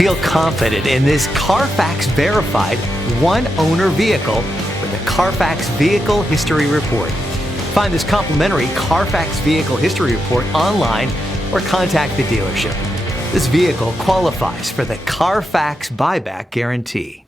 Feel confident in this Carfax verified one-owner vehicle with a Carfax Vehicle History Report. Find this complimentary Carfax Vehicle History Report online or contact the dealership. This vehicle qualifies for the Carfax Buyback Guarantee.